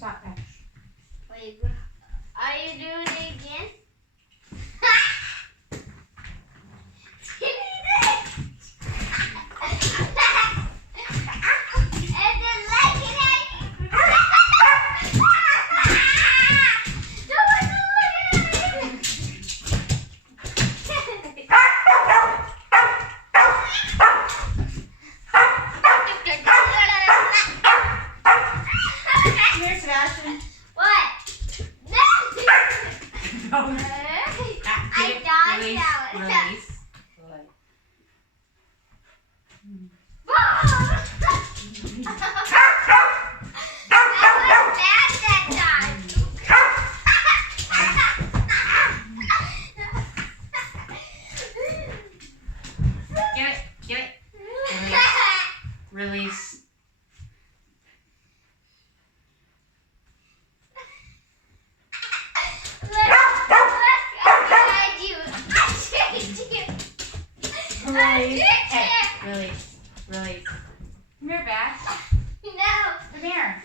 Stop that. Wait, are you doing it again? Release. Release. Release. Come here, Bash. No. Come here.